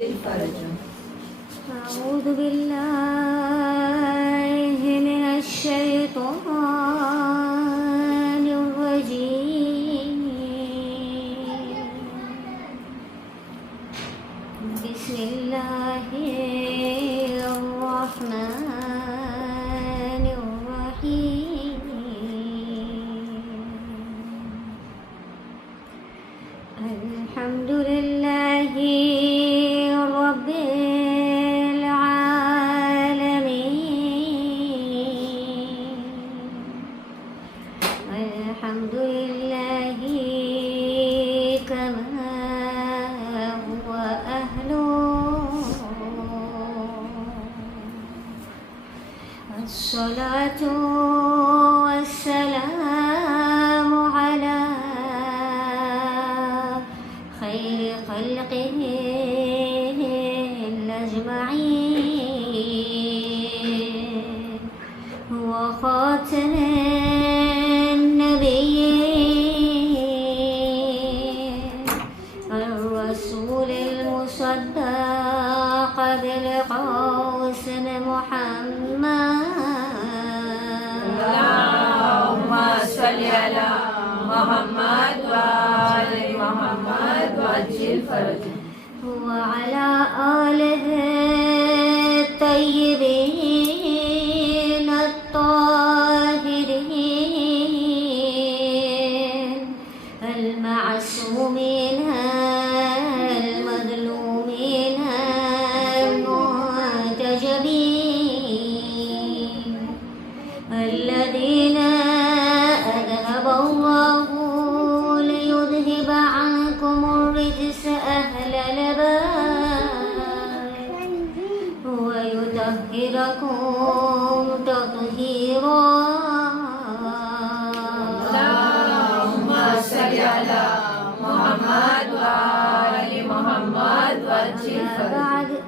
أعوذ بالله من الشيطان الرجيم. بسم الله الرحمن الرحيم. الحمد لله رب العالمين. الحمد لله كما هو أهله. الصلاة والسلام على خير خلقه الأجمعين وخاتم النبيين الرسول المصدق بالقاسم محمد. اللهم صل على محمد وآل محمد وعجل فرجه وعلى آله الطيبين الطاهرين المعصومين المظلومين المنتجبين الذين أذهب الله ليذهب عنكم الرجس أهل البيت ويطهركم تطهيرا. اللهم صل على محمد وآل محمد وعجل فرجه.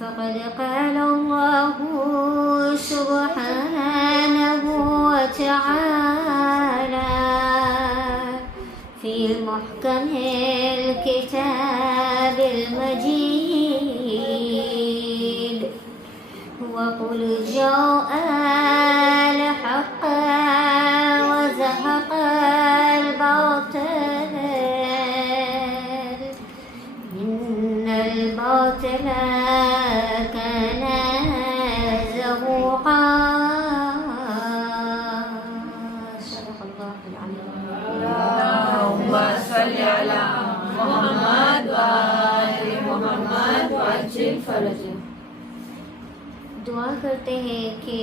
فقد قال الله سبحانه وتعالى في محكم الكتاب المجيد: وقل جاء الحق وزهق الباطل إن الباطل كان زهوقا. صدق الله العظيم. اللهم صل على محمد وآل محمد وعجل فرجه. دعا کرتے ہیں کہ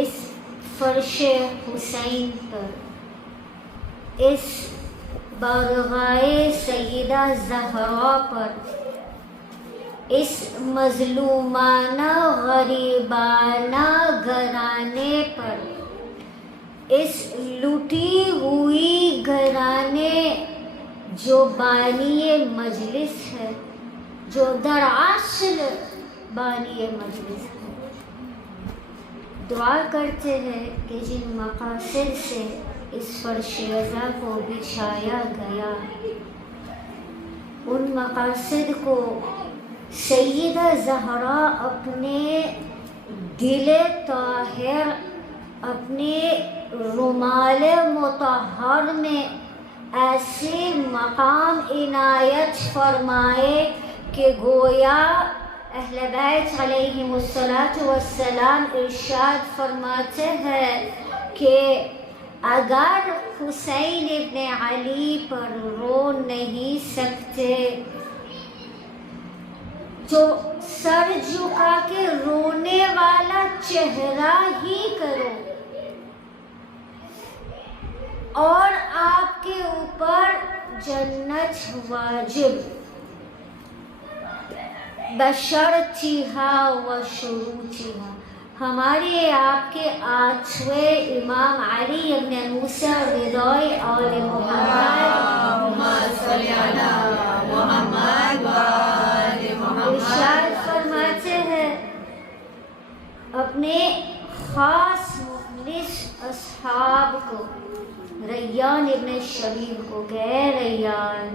اس فرش حسین پر، اس بارگاہ سیدہ زہرا پر، اس مظلومانہ غریبانہ گھرانے پر، اس لوٹی ہوئی گھرانے جو بانی مجلس ہے، جو دراصل بانی مجلس ہے، دعا کرتے ہیں کہ جن مقاصد سے اس فرش رضا کو بچھایا گیا، ان مقاصد کو سیدہ زہرا اپنے دل طاہر، اپنے رومال مطہر میں ایسے مقام عنایت فرمائے کہ گویا اہل بیت علیہم الصلاۃ والسلام ارشاد فرماتے ہیں کہ اگر حسین ابن علی پر رو نہیں سکتے تو سر جھکا کے رونے والا چہرہ ہی کرو، اور آپ کے اوپر جنت واجب بشرطیہا و شروطیہا. ہمارے آپ کے آٹھویں امام علی ابن موسیٰ رضائی آل محمد اللهم صل على محمد وآل محمد. ارشاد فرماتے ہیں اپنے خاص مخلص اصحاب کو، ریان ابن شبیب کو، کہ اے Rayan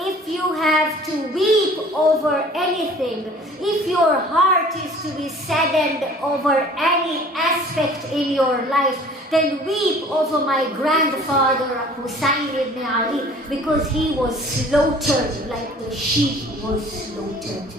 if you have to weep over anything, if your heart is to be saddened over any aspect in your life, then weep over my grandfather Hussein ibn Ali, because he was slaughtered like the sheep was slaughtered.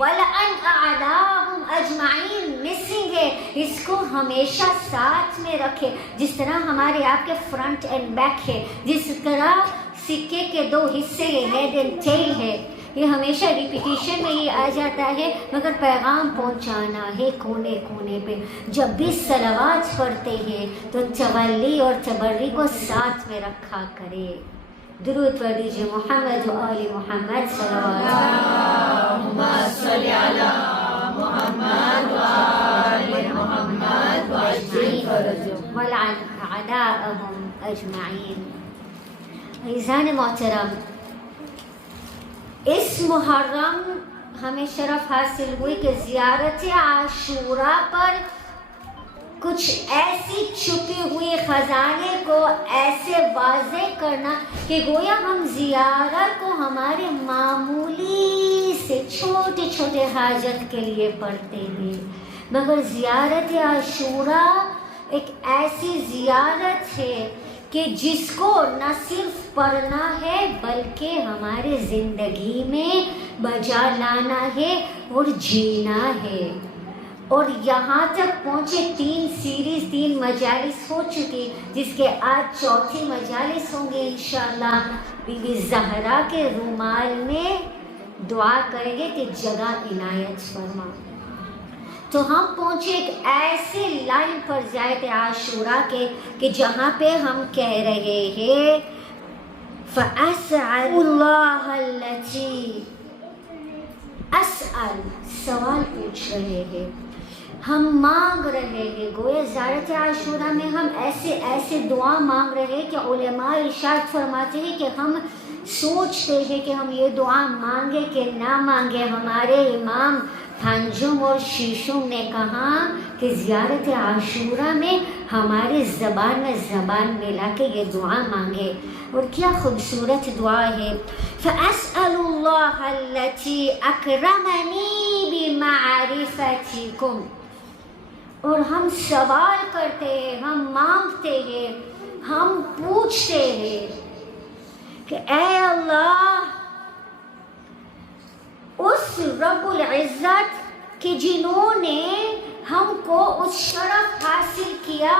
وَلَأَنْ أَعْلَاهُمْ أَجْمَعِينَ missing ہے، اس کو ہمیشہ ساتھ میں رکھے. جس طرح ہمارے آپ کے فرنٹ اینڈ بیک ہے، جس طرح سکے کے دو حصے ہیڈ اینڈ ٹیل ہے، یہ ہمیشہ ریپیٹیشن میں یہ آ جاتا ہے، مگر پیغام پہنچانا ہے کونے کونے پہ. جب بھی صلوات پڑھتے ہیں تو تولی اور تبری کو ساتھ میں رکھا کرے. درود پڑھ دیجیے محمد و آل محمد صلوات. اللهم صل على محمد وآل محمد وعجل فرجهم ولعن أعداءهم أجمعين. عزیزان محترم، اس محرم ہمیں شرف حاصل ہوئی کہ زیارت عاشوراء پر کچھ ایسی چھپی ہوئی خزانے کو ایسے واضح کرنا کہ گویا ہم زیارت کو ہمارے معمولی سے چھوٹے چھوٹے حاجت کے لیے پڑھتے ہیں، مگر زیارت عاشوراء ایک ایسی زیارت ہے کہ جس کو نہ صرف پڑھنا ہے بلکہ ہمارے زندگی میں بجا لانا ہے اور جینا ہے. اور یہاں تک پہنچے 3 سیریز 3 مجالس ہو چکی، جس کے آج 4تھی مجالس ہوں گے انشاءاللہ. بی بی زہرا کے رومال میں دعا کریں گے کہ جگہ عنایت فرما. تو ہم پہنچے ایک ایسے لائن پر زیارت عاشوراء کے کہ جہاں پہ ہم کہہ رہے ہیں فَأَسْأَلُ اللَّهَ الَّتِي اسأل، سوال پوچھ رہے ہیں، ہم مانگ رہے ہیں. گویا زیارت عاشوراء میں ہم ایسے دعا مانگ رہے ہیں کہ علماء ارشاد فرماتے ہیں کہ ہم سوچتے ہیں کہ ہم یہ دعا مانگے کہ نہ مانگے. ہمارے امام تھانجم اور شیشم نے کہا کہ زیارت عاشوراء میں ہماری زبان میں زبان ملا کے یہ دعا مانگے. اور کیا خوبصورت دعا ہے. فَأَسْأَلُ اللَّهَ الَّتِي أَكْرَمَنِي بِمَعْرِفَتِكُمْ. اور ہم سوال کرتے ہیں، ہم مانگتے ہیں، ہم پوچھتے ہیں کہ اے اللہ، اس رب العزت کہ جنہوں نے ہم کو اس شرف حاصل کیا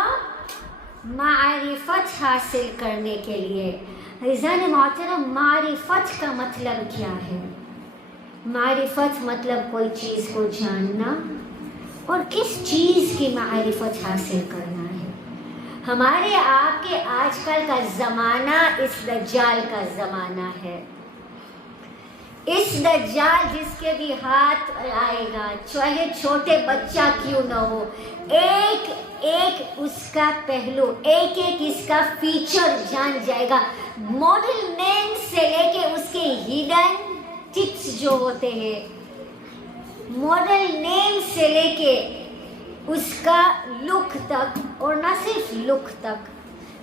معرفت حاصل کرنے کے لیے. عزیزان محترم، معرفت کا مطلب کیا ہے؟ معرفت مطلب کوئی چیز کو جاننا، اور کس چیز کی معرفت حاصل کرنا ہے. ہمارے آپ کے آج کل کا زمانہ اس دجال کا زمانہ ہے. اس دجال جس کے بھی ہاتھ آئے گا، چاہے چھوٹے بچہ کیوں نہ ہو، ایک ایک اس کا پہلو، ایک ایک اس کا فیچر جان جائے گا. ماڈل نیم سے لے کے اس کے ہیڈن ٹپس جو ہوتے ہیں، ماڈل نیم سے لے کے اس کا لک تک، اور نہ صرف لک تک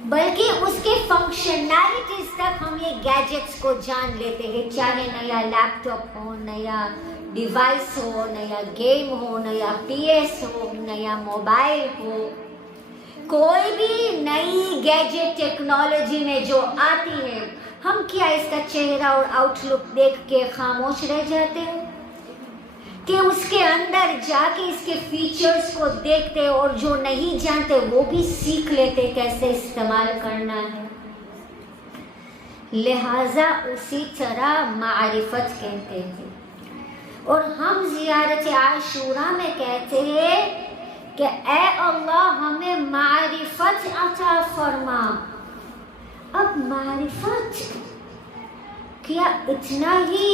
بلکہ اس کے فنکشنالٹیز تک ہم یہ گیجٹس کو جان لیتے ہیں. چاہے نیا لیپ ٹاپ ہو، نیا ڈیوائس ہو، نیا گیم ہو، نیا PS ہو، نیا موبائل ہو، کوئی بھی نئی گیجٹ ٹیکنالوجی میں جو آتی ہے، ہم کیا اس کا چہرہ اور آؤٹ لک دیکھ کے خاموش رہ جاتے ہیں کہ اس کے اندر جا کے اس کے فیچرز کو دیکھتے، اور جو نہیں جانتے وہ بھی سیکھ لیتے کیسے استعمال کرنا ہے. لہٰذا اسی طرح معرفت کہتے ہیں. اور ہم زیارت عاشوراء میں کہتے ہیں کہ اے اللہ ہمیں معرفت عطا فرما. اب معرفت کیا اتنا ہی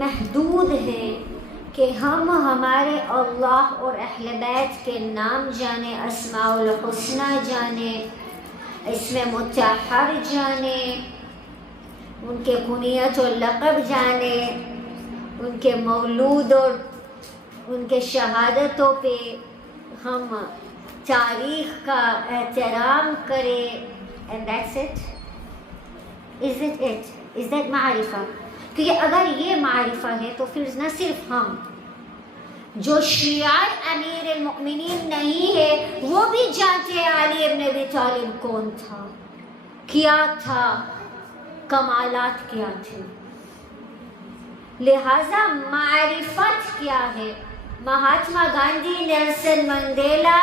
محدود ہے کہ ہم ہمارے اللہ اور اہل بیت کے نام جانے، اسماء الحسنی جانے، اسم مطہر جانے، ان کے کنیت و لقب جانے، ان کے مولود اور ان کے شہادتوں پہ ہم تاریخ کا احترام کریں. And that's it? Is it it? Is that معرفہ؟ کیونکہ اگر یہ معرفہ ہے تو پھر نہ صرف ہم جو شیعہ امیر المؤمنین نہیں ہے وہ بھی جانتے ہیں علی ابن ابی طالب کون تھا، کیا تھا، کمالات کیا تھے. لہذا معرفت کیا ہے؟ مہاتما گاندھی، نیلسن منڈیلا،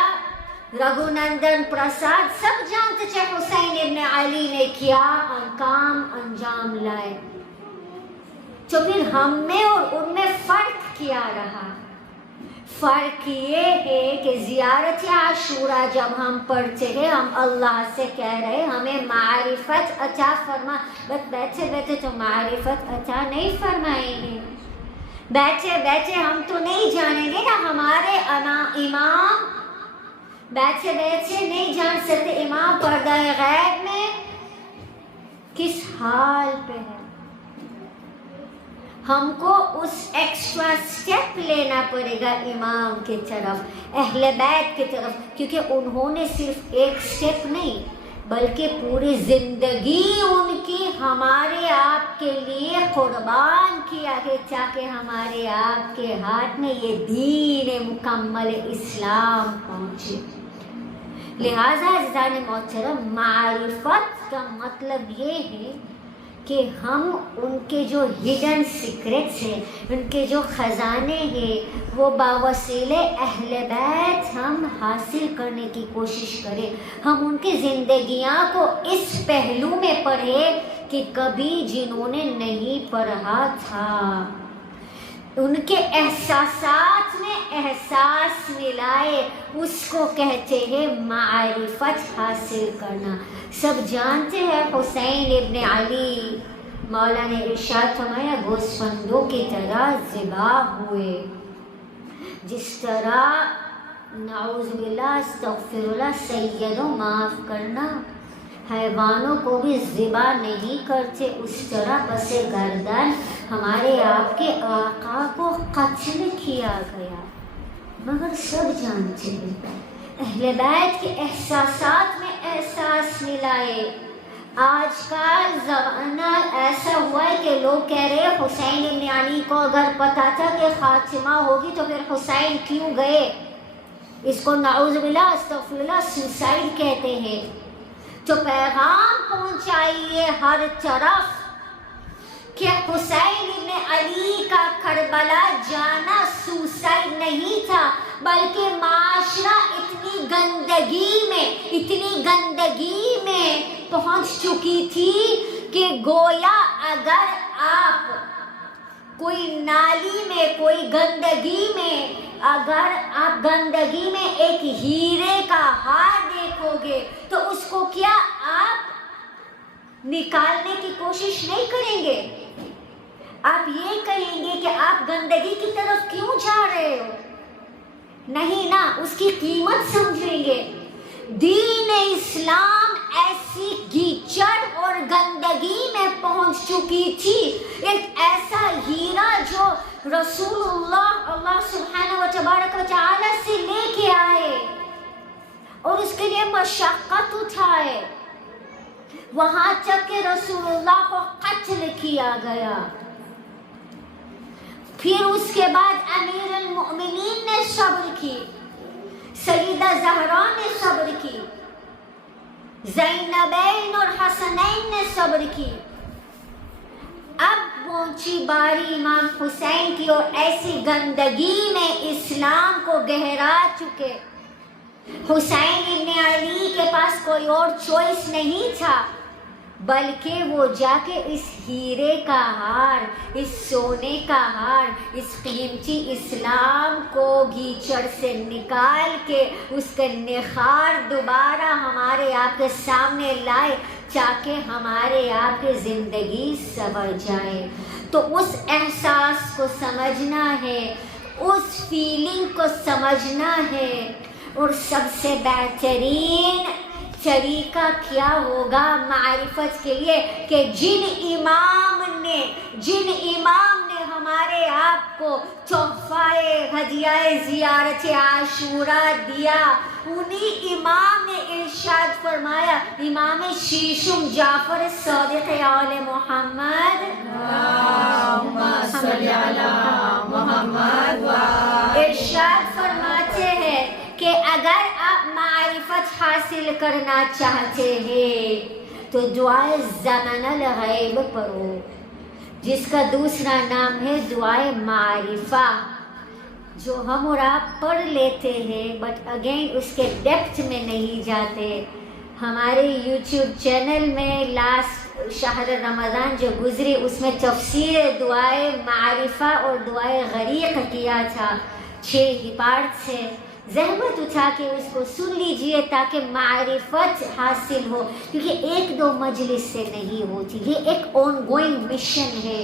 رگھونندن پرساد سب جانتے تھے حسین ابن علی نے کیا کام انجام لائے. تو پھر ہم میں اور ان میں فرق کیا رہا؟ فرق یہ ہے کہ زیارت عاشورہ جب ہم پڑھتے ہیں ہم اللہ سے کہہ رہے ہمیں معرفت عطا فرما، بس بیٹھے بیٹھے تو معرفت عطا نہیں فرمائیں گے. بیٹھے بیٹھے ہم تو نہیں جانیں گے نا ہمارے امام، بیٹھے بیٹھے نہیں جان سکتے امام پردہ غیب میں کس حال پہ ہے. ہم کو اس ایکسٹرا سٹیپ لینا پڑے گا امام کی طرف، اہل بیت کی طرف، کیونکہ انہوں نے صرف ایک سٹیپ نہیں بلکہ پوری زندگی ان کی ہمارے آپ کے لیے قربان کیا ہے تاکہ ہمارے آپ کے ہاتھ میں یہ دین مکمل اسلام پہنچے. لہذا عزیزان محترم، معرفت کا مطلب یہ ہے کہ ہم ان کے جو ہڈن سیکرٹس ہیں، ان کے جو خزانے ہیں، وہ باوسیلے اہل بیت ہم حاصل کرنے کی کوشش کریں. ہم ان کی زندگیاں کو اس پہلو میں پڑھیں کہ کبھی جنہوں نے نہیں پڑھا تھا ان کے احساسات میں احساس ملائے، اس کو کہتے ہیں معرفت حاصل کرنا. سب جانتے ہیں حسین ابن علی، مولا نے ارشاد فرمایا گوسفندوں کی طرح ذبح ہوئے. جس طرح نعوذ باللہ استغفر اللہ سیدوں معاف کرنا حیوانوں کو بھی ذبح نہیں کرتے، اس طرح پس گردن ہمارے آپ کے آقا کو قتل کیا گیا. مگر سب جانتے ہیں اہل بیت کے احساسات میں احساس ملائے. آج کل زمانہ ایسا ہوا ہے کہ لوگ کہہ رہے ہیں حسین ابن علی کو اگر پتا تھا کہ خاتمہ ہوگی تو پھر حسین کیوں گئے؟ اس کو نعوذ باللہ استغفر اللہ سوسائڈ کہتے ہیں. تو پیغام پہنچائیے ہر طرف کہ حسین ابن علی کا کربلا جانا سوسائڈ نہیں تھا، بلکہ معاشرہ اتنی گندگی میں پہنچ چکی تھی کہ گویا اگر آپ کوئی نالی میں، کوئی گندگی میں، اگر آپ گندگی میں ایک ہیرے کا ہار دیکھو گے تو اس کو کیا آپ نکالنے کی کوشش نہیں کریں گے؟ آپ یہ کہیں گے کہ آپ گندگی کی طرف کیوں جا رہے ہو؟ نہیں نا، اس کی قیمت سمجھیں گے. دین اسلام ایسی گیچڑ اور گندگی میں پہنچ چکی تھی، ایک ایسا ہیرا جو رسول اللہ سبحانہ و تبارک و تعالی سے لے کے آئے اور اس کے لیے مشقت اٹھائے، وہاں تک کہ رسول اللہ کو قتل کیا گیا. پھر اس کے بعد امیر المؤمنین نے صبر کی، سیدہ زہرا نے صبر کی، زینبین اور حسنین نے صبر کی. اب پہنچی باری امام حسین کی اور ایسی گندگی میں اسلام کو گہرا چکے. حسین ابن علی کے پاس کوئی اور چوائس نہیں تھا بلکہ وہ جا کے اس ہیرے کا ہار، اس سونے کا ہار، اس قیمتی اسلام کو گیچڑ سے نکال کے اس کا نخار دوبارہ ہمارے آپ کے سامنے لائے تاکہ ہمارے آپ کی زندگی سنور جائے. تو اس احساس کو سمجھنا ہے، اس فیلنگ کو سمجھنا ہے. اور سب سے بہترین طریقہ کیا ہوگا معرفت کے لیے کہ جن امام نے ہمارے آپ کو تحفہ ہدیہ زیارت عاشورہ دیا، انہی امام نے ارشاد فرمایا، امام شیشم جعفر صادق آل محمد اللہم صلی علی محمد ارشاد فرماتے ہیں کہ اگر آپ معرفت حاصل کرنا چاہتے ہیں تو دعائے زمن الغیب پڑھو. جس کا دوسرا نام ہے دعائے معرفہ، جو ہم اور آپ پڑھ لیتے ہیں بٹ اگین اس کے ڈیپتھ میں نہیں جاتے. ہمارے یوٹیوب چینل میں لاسٹ شہر رمضان جو گزری اس میں تفسیر دعائے معرفہ اور دعائے غریق کیا تھا 6 پارٹ سے. زحمت اٹھا کے اس کو سن لیجئے تاکہ معرفت حاصل ہو، کیونکہ 1-2 مجلس سے نہیں ہوتی. یہ ایک آن گوئنگ مشن ہے،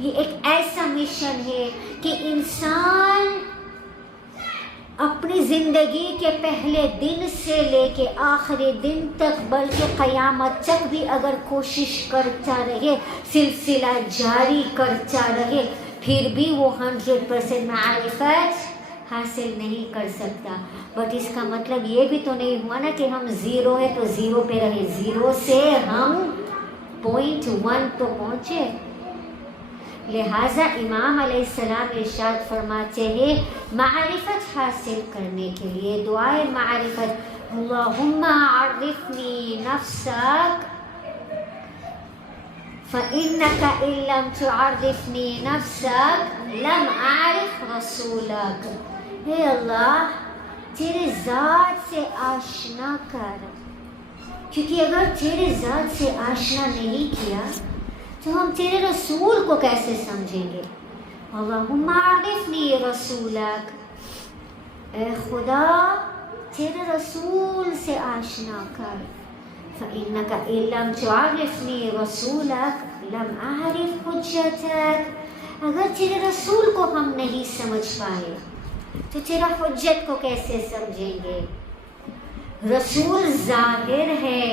یہ ایک ایسا مشن ہے کہ انسان اپنی زندگی کے پہلے دن سے لے کے آخری دن تک بلکہ قیامت تک بھی اگر کوشش کرتا رہے، سلسلہ جاری کرتا رہے، پھر بھی وہ 100% معرفت حاصل نہیں کر سکتا. بٹ اس کا مطلب یہ بھی تو نہیں ہوا نا کہ ہم 0 ہے تو 0 پہ رہے، 0 سے ہم 0.1 تو پہنچے. لہٰذا امام علیہ السلام ارشاد فرماتے ہیں معرفت حاصل کرنے کے لیے دعائے معرفت، اللہم عرفنی نفسک فإنک ان لم تعرفنی نفسک لم اعرف رسولک. اے اللہ تیرے ذات سے آشنا کر، کیونکہ اگر تیرے ذات سے آشنا نہیں کیا تو ہم تیرے رسول کو کیسے سمجھیں گے. اللہم عرفنی رسولک، اے خدا تیرے رسول سے آشنا کر. فإنک ان لم تعرفنی رسولک لم اعرف حجتک، اگر تیرے رسول کو ہم نہیں سمجھ پائے تو تیرا حجت کو کیسے سمجھیں گے. رسول ظاہر ہے،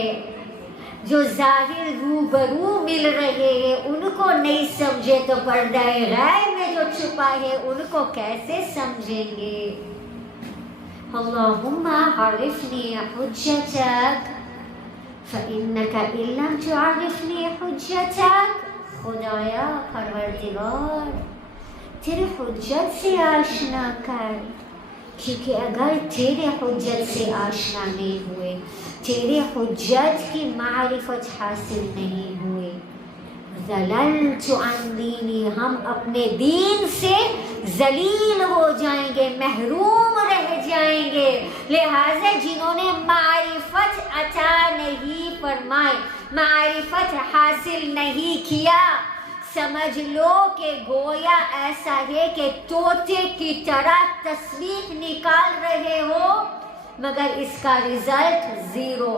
جو ظاہر روبرو مل رہے ہیں ان کو نہیں سمجھے تو پردہ غیب میں جو چھپا ہے ان کو کیسے سمجھیں گے. اللہم عرفنی حجتک فإنک ان لم تعرفنی حجتک، خدایا پروردگار تیرے حجت سے آشنا کر، کیونکہ اگر تیرے حجت سے آشنا نہیں ہوئے، تیرے حجت کی معرفت حاصل نہیں ہوئے، ذللت عن دینی، ہم اپنے دین سے ذلیل ہو جائیں گے، محروم رہ جائیں گے. لہٰذا جنہوں نے معرفت عطا نہیں فرمائے، معرفت حاصل نہیں کیا، سمجھ لو کہ گویا ایسا ہے کہ طوطے کی طرح تسبیح نکال رہے ہو مگر اس کا رزلٹ 0.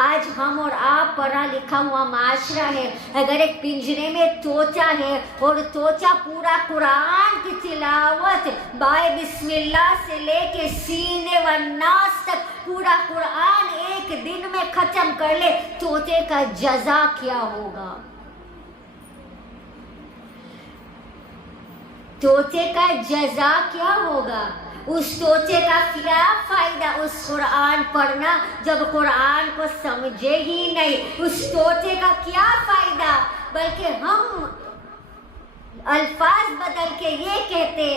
آج ہم اور آپ پڑھا لکھا ہوا معاشرہ ہے، اگر ایک پنجرے میں طوطا ہے اور طوطا پورا قرآن کی تلاوت بائے بسم اللہ سے لے کے سینے والناس تک پورا قرآن ایک دن میں ختم کر لے، طوطے کا جزا کیا ہوگا؟ طوطے کا جزا کیا ہوگا؟ اس طوطے کا کیا فائدہ اس قرآن پڑھنا جب قرآن کو سمجھے ہی نہیں؟ اس طوطے کا کیا فائدہ؟ بلکہ ہم الفاظ بدل کے یہ کہتے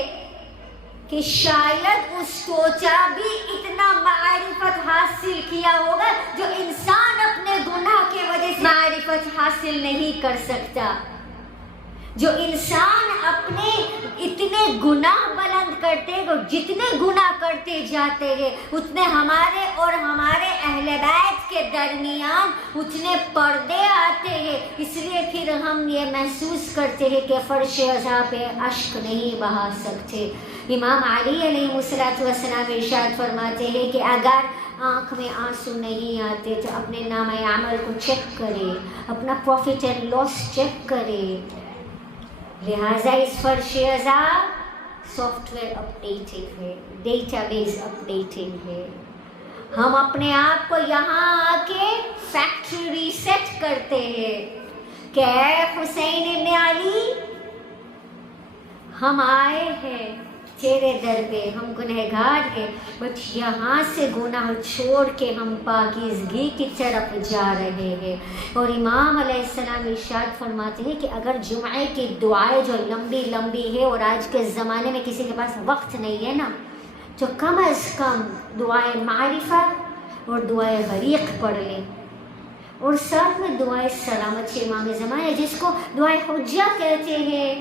کہ شاید اس طوطا بھی اتنا معرفت حاصل کیا ہوگا جو انسان اپنے گناہ کی وجہ سے معرفت حاصل نہیں کر سکتا. جو انسان اپنے اتنے گناہ بلند کرتے ہیں، جتنے گناہ کرتے جاتے ہیں اتنے ہمارے اور ہمارے اہل بیت کے درمیان اتنے پردے آتے ہیں. اس لیے پھر ہم یہ محسوس کرتے ہیں کہ فرش عزا پہ اشک نہیں بہا سکتے. امام علی علیہ السلام ارشاد فرماتے ہیں کہ اگر آنکھ میں آنسو نہیں آتے تو اپنے نامہ عمل کو چیک کرے، اپنا پروفٹ اینڈ لاس چیک کرے. لہٰذا اس فرش عزا سافٹ ویئر اپڈیٹنگ ہے، ڈیٹا بیس اپڈیٹنگ ہے. ہم اپنے آپ کو یہاں آ کے فیکٹری ریسیٹ کرتے ہیں کہ اے حسین ابن علی ہم آئے ہیں تیرے در پہ، ہم گنہگار ہیں بٹ یہاں سے گناہ چھوڑ کے ہم پاکیزگی کی طرف جا رہے ہیں. اور امام علیہ السلام ارشاد فرماتے ہیں کہ اگر جمعے کی دعائیں جو لمبی لمبی ہے اور آج کے زمانے میں کسی کے پاس وقت نہیں ہے نا، تو کم از کم دعائے معرفت اور دعائے غریق پڑھ لیں. اور ساتھ میں دعائے سلامت امام زمانہ جس کو دعائے حجہ کہتے ہیں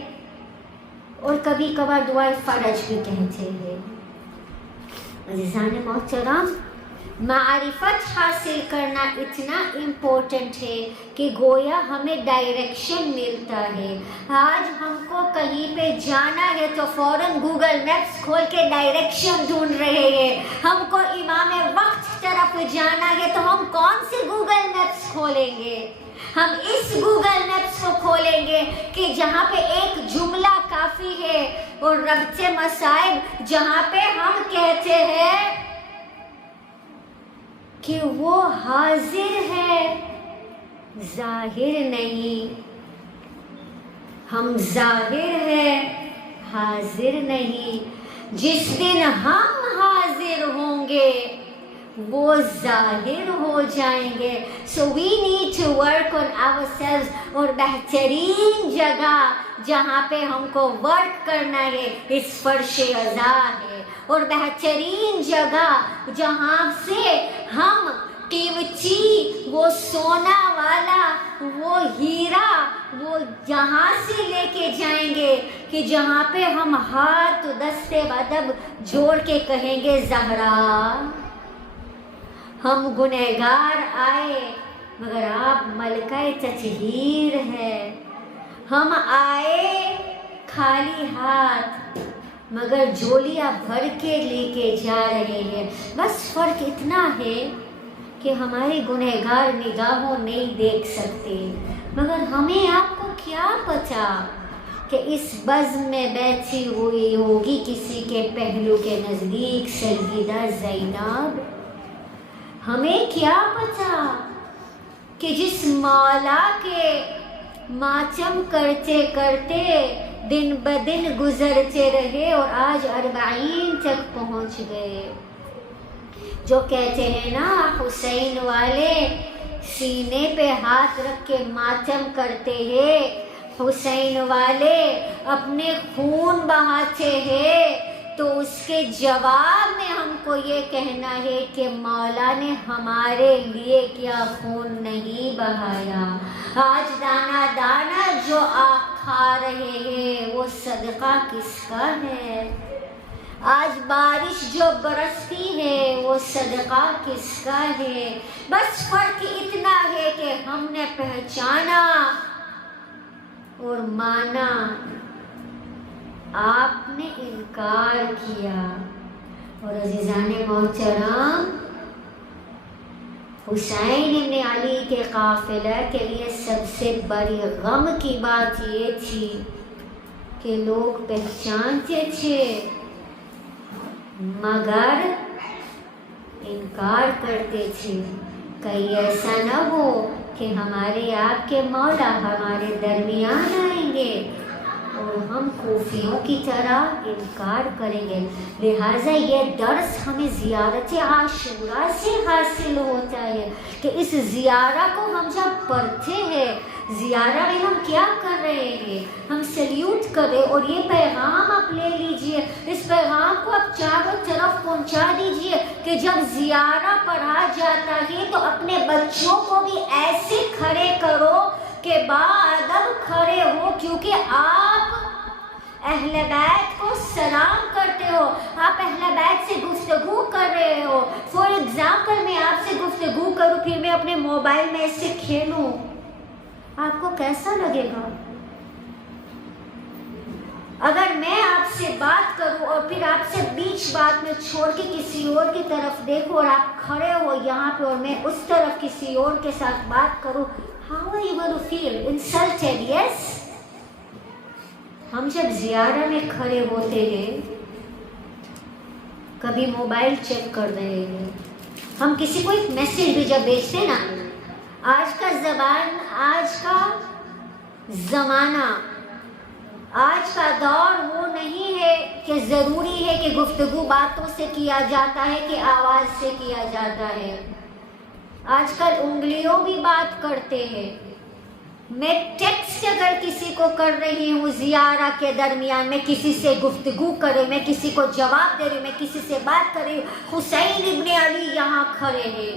اور کبھی کبھار دعائے فرج بھی کہتے ہیں۔ عزیزان محترم، معرفت حاصل کرنا اتنا امپورٹنٹ ہے کہ گویا ہمیں ڈائریکشن ملتا ہے۔ آج ہم کو کہیں پہ جانا ہے تو فوراً گوگل میپس کھول کے ڈائریکشن ڈھونڈ رہے ہیں۔ ہم کو امام وقت طرف جانا ہے تو ہم کون سے گوگل میپس کھولیں گے؟ ہم اس گوگل میپس کو کھولیں گے کہ جہاں پہ ایک جملہ کافی ہے اور ربط مصائب جہاں پہ ہم کہتے ہیں کہ وہ حاضر ہے ظاہر نہیں، ہم ظاہر ہے حاضر نہیں۔ جس دن ہم حاضر ہوں گے وہ ظاہر ہو جائیں گے۔ So we need to work on our sales, اور بہترین جگہ جہاں پہ ہم کو ورک کرنا ہے اس فرش عزا ہے، اور بہترین جگہ جہاں سے ہم قیمتی وہ سونا والا وہ ہیرا وہ جہاں سے لے کے جائیں گے کہ جہاں پہ ہم ہاتھ دستے ادب جوڑ کے کہیں گے زہرا ہم گنہگار آئے مگر آپ ملکہ تطہیر ہے، ہم آئے خالی ہاتھ مگر جھولیاں بھر کے لے کے جا رہے ہیں۔ بس فرق اتنا ہے کہ ہمارے گنہگار نگاہوں نہیں دیکھ سکتے، مگر ہمیں آپ کو کیا پتا کہ اس بزم میں بیٹھی ہوئی ہوگی کسی کے پہلو کے نزدیک سیدہ زینب۔ ہمیں کیا پتا کہ جس مولا کے ماتم کرتے کرتے دن بدن گزرتے رہے اور آج 40 تک پہنچ گئے، جو کہتے ہیں نا حسین والے سینے پہ ہاتھ رکھ کے ماتم کرتے ہیں، حسین والے اپنے خون بہاتے ہیں، تو اس کے جواب میں ہم کو یہ کہنا ہے کہ مولا نے ہمارے لیے کیا خون نہیں بہایا۔ آج دانا دانا جو آپ کھا رہے ہیں وہ صدقہ کس کا ہے؟ آج بارش جو برستی ہے وہ صدقہ کس کا ہے؟ بس فرق اتنا ہے کہ ہم نے پہچانا اور مانا، آپ نے انکار کیا۔ اور عزیزان محترم، حسین ابن علی کے قافلہ کے لیے سب سے بڑی غم کی بات یہ تھی کہ لوگ پہچانتے تھے مگر انکار کرتے تھے، کہیں ایسا نہ ہو کہ ہمارے آپ کے مولا ہمارے درمیان آئیں گے اور ہم کوفیوں کی طرح انکار کریں گے۔ لہٰذا یہ درس ہمیں زیارت عاشورہ سے حاصل ہوتا ہے کہ اس زیارہ کو ہم جب پڑھتے ہیں، زیارہ میں ہم کیا کر رہے ہیں؟ ہم سلیوٹ کر رہے، اور یہ پیغام آپ لے لیجئے، اس پیغام کو آپ چاروں طرف پہنچا دیجئے کہ جب زیارہ پڑھا جاتا ہے تو اپنے بچوں کو بھی ایسے کھڑے کرو کہ باادب کھڑے ہو، کیونکہ آپ اہل بیت کو سلام کرتے ہو، آپ اہل بیت سے گفتگو کر رہے ہو۔ فار ایگزامپل میں آپ سے گفتگو کروں پھر میں اپنے موبائل میں اس سے کھیلوں، آپ کو کیسا لگے گا؟ اگر میں آپ سے بات کروں اور پھر آپ سے بیچ بات میں چھوڑ کے کسی اور کی طرف دیکھوں اور آپ کھڑے ہو یہاں پہ اور میں اس طرف کسی اور کے ساتھ بات کروں، how are you going to feel? Insulted, yes? ہم جب زیارہ میں کھڑے ہوتے ہیں، کبھی موبائل چیک کر رہے ہیں، ہم کسی کو ایک میسیج بھی جب بھیجتے ہیں نا، آج کا زمانہ، آج کا دور وہ نہیں ہے کہ ضروری ہے کہ گفتگو باتوں سے کیا جاتا ہے کہ آواز سے کیا جاتا ہے۔ آج کل انگلیوں بھی بات کرتے ہیں۔ میں ٹیکسٹ اگر کسی کو کر رہی ہوں زیارہ کے درمیان، میں کسی سے گفتگو کر رہی ہوں، میں کسی کو جواب دے رہی ہوں، میں کسی سے بات کر رہی ہوں، حسین ابن علی یہاں کھڑے ہیں،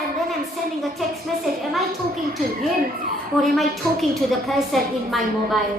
and then I'm sending a text message. Am I talking to him or am I talking to the person in my mobile?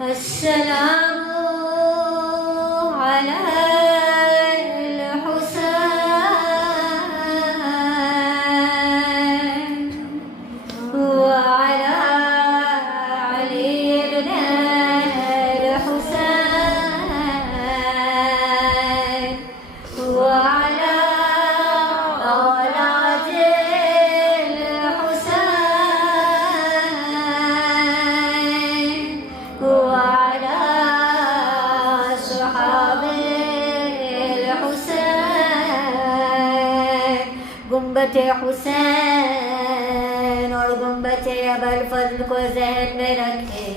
السلام علی گنبد حسین اور گنبد ابوالفضل کو ذہن میں رکھیں،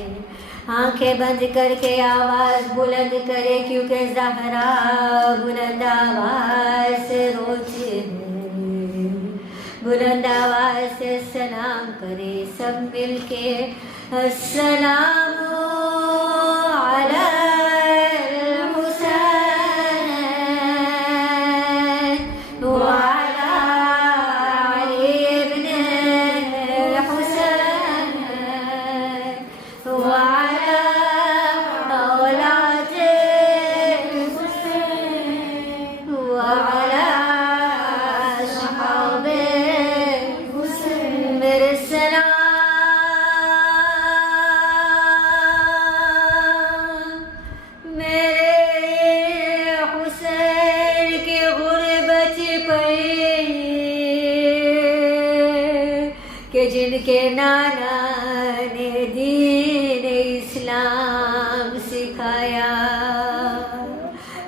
آنکھیں بند کر کے آواز بلند کرے، کیونکہ زہرا بلند آواز سے روتی ہے، بلند آواز سے سلام کرے سب مل کے، السلام علی جن کے نانا نے دین اسلام سکھایا،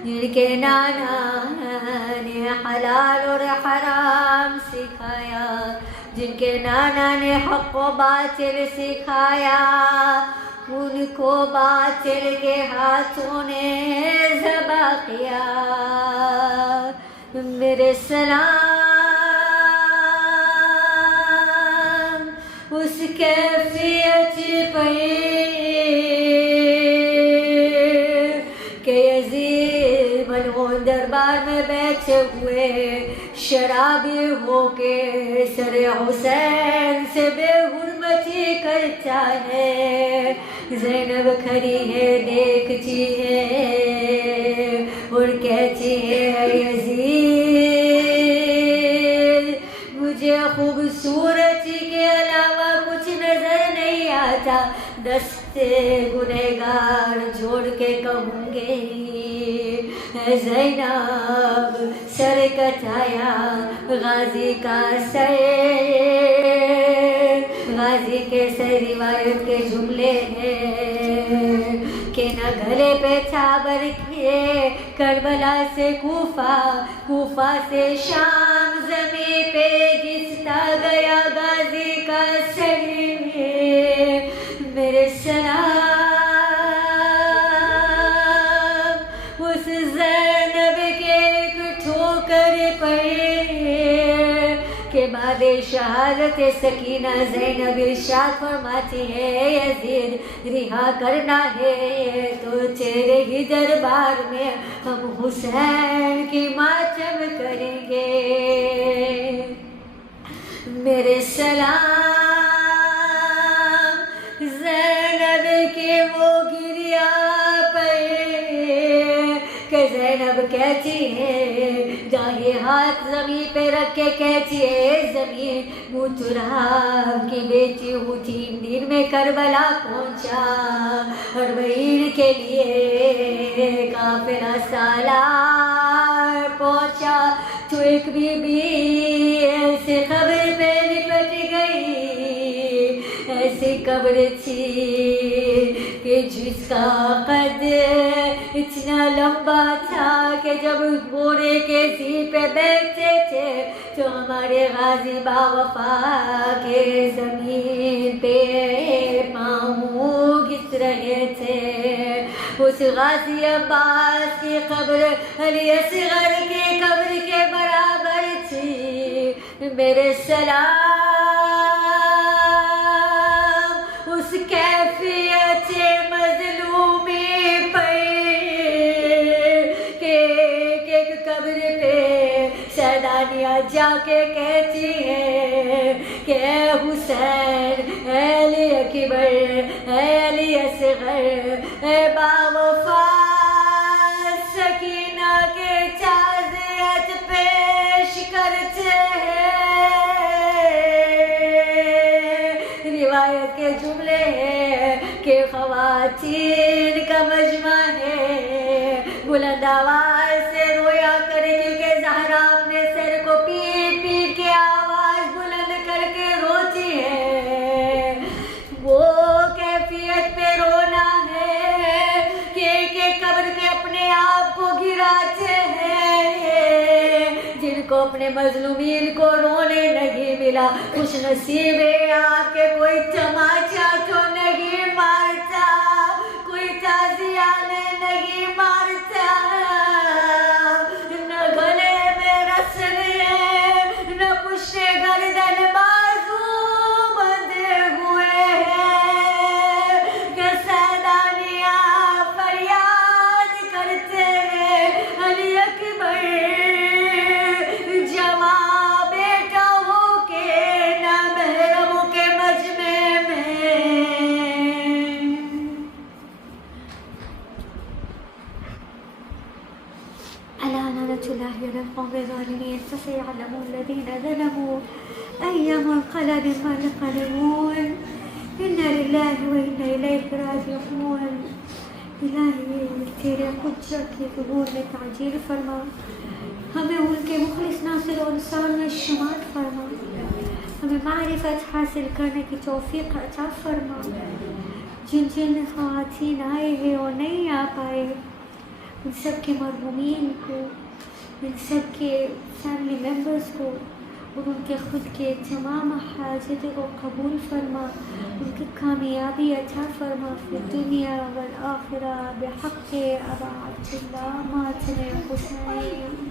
جن کے نانا نے حلال اور حرام سکھایا، جن کے نانا نے حق و باطل سکھایا، ان کو باطل کے ہاتھوں نے ذبح کیا، میرے سلام اس کیفیت پہ کہ یزید ملعون دربار میں بیٹھے ہوئے شرابی ہو کے سر حسین سے بے حرمتی کرتا ہے، زینب کھڑی ہے دیکھتی ہے اور کہتی ہے یزید مجھے خوبصورتی کے علاوہ کچھ نظر نہیں آتا، دستے گنہگار جوڑ کے کہوں گے اے زینب سر کٹایا غازی کا سر، غازی کے سر روایت کے جملے ہیں کہ نہ گلے پہ چھابر کیے، کربلا سے کوفہ، کوفہ سے شام، زمین پہ گھستا گیا غازی کا سر، میرے سلام اس زینب کے ایک ٹھوکر پہ کے بعد شہادت سکینہ زینب ارشاد فرماتی ہے یزید رہا کرنا ہے تو تیرے ہی دربار میں ہم حسین کی ماتم کریں گے، میرے سلام زینب کے وہ گریا پہ کہ زینب کہتی ہے دائیں ہاتھ زمین پہ رکھ کے کہتی ہے زمین متراب کی بیٹی ہوں، 3 دن میں کربلا پہنچا، 40 کے لیے کافرہ سالار پہنچا، تو ایک بی بی ایسے قبر پہ لپٹ گئی، ایسی قبر تھی کہ جس کا قد اتنا لمبا تھا کہ جب گھوڑے کے سر پہ بیٹھتے تھے تو ہمارے غازی باوفا کے زمین پہ پاؤں گھس رہے تھے، اس غازی عباس کی قبر علی اصغر کی قبر کے برابر تھی، میرے سلام اس کیفیت مظلومی پہ کہ ایک قبر پہ سیدانیہ جا کے کہتی ہے کہ اے حسین، اے علی اکبر، اے علی اصغر، عقائد کے جملے ہیں کہ خواتین کا مجمع ہے، بلند آواز سے رویا کرے، کیونکہ زہرا اپنے سر کو پیٹ پیٹ کے آواز بلند کر کے روتی ہے۔ وہ کیفیت پہ رونا ہے کہ ایک قبر پہ اپنے آپ کو گراتے ہیں، جن کو اپنے مظلومین کو رونے نہیں ملا۔ خوش نصیب ہے آپ کے کوئی تماچا تو نہیں مارتا، کوئی تعزیہ نہیں مارتا، نہ گلے میں رسنے نہ پشت گردن بازو بندھے ہوئے ہیں کہ سیدانیاں فریاد کرتے ہیں علی اکبر جوان بیٹا ہو کے نہ محرموں کے مجمع میں۔ ألا لعنة الله على القوم الظالمين فسيعلم الذين ظلموا أي منقلب ينقلبون إنا لله وإنا إليه راجعون۔ الہی تیرے حجت کے ظہور میں تعجیل فرما، ہمیں ان کے مخلص ناصر و انصار میں شمار فرما، ہمیں معرفت حاصل کرنے کی توفیق عطا فرما۔ جن جن خواتین آئے ہیں اور نہیں آ پائے، ان سب کے مرحومین کو، ان سب کے فیملی ممبرز کو اور ان کے خود کے تمام حاجتوں کو قبول فرما، ان کی کامیابی عطا فرما فی الدنیا والآخرہ بحق ابا عبداللہ ماتن حسین۔